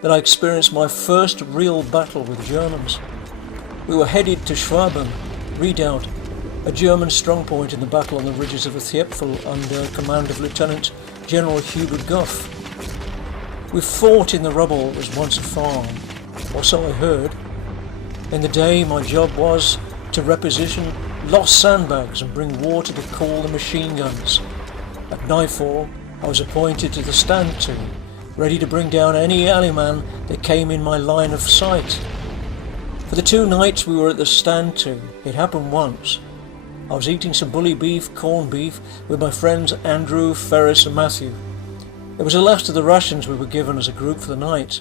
that I experienced my first real battle with Germans. We were headed to Schwaben Redoubt, a German strongpoint in the battle on the ridges of the Thiepval under command of Lieutenant General Hubert Gough. We fought in the rubble that was once a farm, or so I heard. In the day my job was to reposition lost sandbags and bring water to cool the machine guns. At nightfall I was appointed to the stand to, ready to bring down any alleyman that came in my line of sight. For the 2 nights we were at the stand to, it happened once. I was eating some bully beef, corned beef, with my friends Andrew, Ferris and Matthew. It was the last of the rations we were given as a group for the night.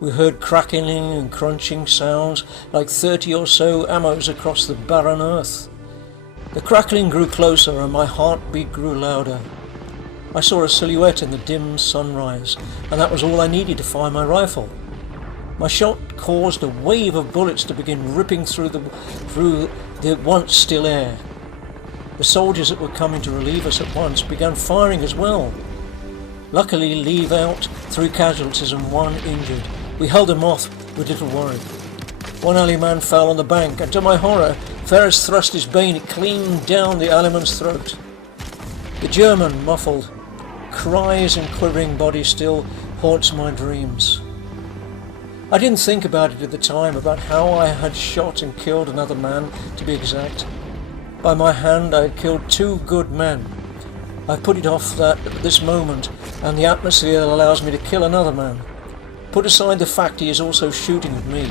We heard crackling and crunching sounds like 30 or so ammos across the barren earth. The crackling grew closer and my heartbeat grew louder. I saw a silhouette in the dim sunrise, and that was all I needed to fire my rifle. My shot caused a wave of bullets to begin ripping through the once still air. The soldiers that were coming to relieve us at once began firing as well. Luckily, leave out 3 casualties and 1 injured. We held them off with little worry. 1 alleyman fell on the bank, and to my horror, Ferris thrust his bayonet clean down the alleyman's throat. The German, muffled, cries and quivering body still haunts my dreams. I didn't think about it at the time, about how I had shot and killed another man, to be exact. By my hand I had killed 2 good men. I've put it off that at this moment, and the atmosphere allows me to kill another man. Put aside the fact he is also shooting at me.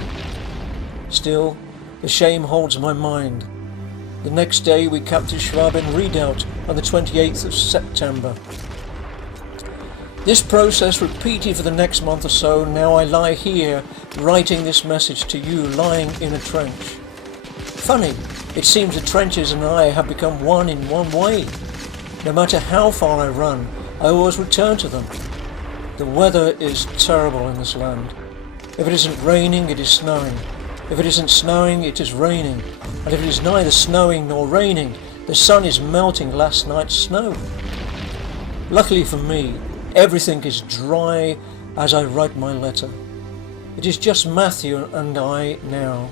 Still, the shame holds my mind. The next day we captured Schwaben Redoubt on the 28th of September. This process repeated for the next month or so. Now I lie here, writing this message to you, lying in a trench. Funny, it seems the trenches and I have become one in one way. No matter how far I run, I always return to them. The weather is terrible in this land. If it isn't raining, it is snowing. If it isn't snowing, it is raining. And if it is neither snowing nor raining, the sun is melting last night's snow. Luckily for me, everything is dry as I write my letter. It is just Matthew and I now.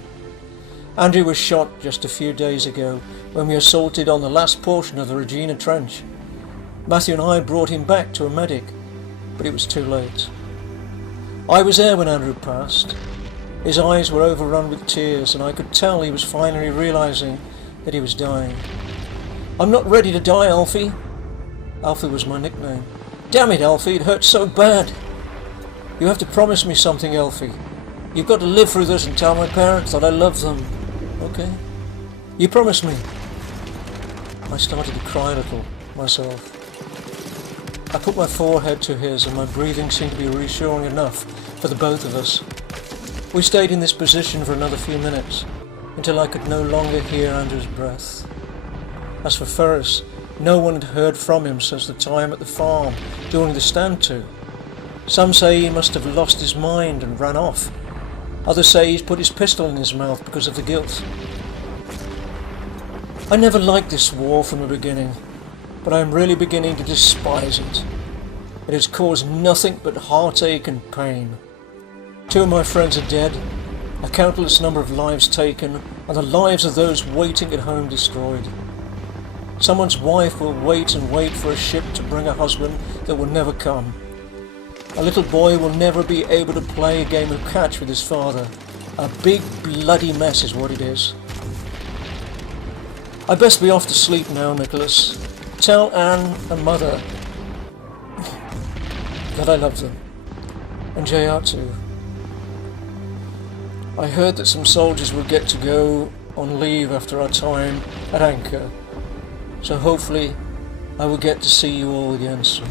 Andrew was shot just a few days ago when we assaulted on the last portion of the Regina Trench. Matthew and I brought him back to a medic, but it was too late. I was there when Andrew passed. His eyes were overrun with tears, and I could tell he was finally realizing that he was dying. "I'm not ready to die, Alfie." Alfie was my nickname. "Damn it, Alfie, it hurts so bad." "You have to promise me something, Alfie. You've got to live through this and tell my parents that I love them." "Okay. You promise me." I started to cry a little, myself. I put my forehead to his, and my breathing seemed to be reassuring enough for the both of us. We stayed in this position for another few minutes, until I could no longer hear Andrew's breath. As for Ferris, no one had heard from him since the time at the farm during the stand-to. Some say he must have lost his mind and ran off. Others say he's put his pistol in his mouth because of the guilt. I never liked this war from the beginning, but I am really beginning to despise it. It has caused nothing but heartache and pain. 2 of my friends are dead, a countless number of lives taken, and the lives of those waiting at home destroyed. Someone's wife will wait and wait for a ship to bring a husband that will never come. A little boy will never be able to play a game of catch with his father. A big bloody mess is what it is. I'd best be off to sleep now, Nicholas. Tell Anne and Mother that I love them. And JR too. I heard that some soldiers will get to go on leave after our time at anchor. So hopefully I will get to see you all again soon.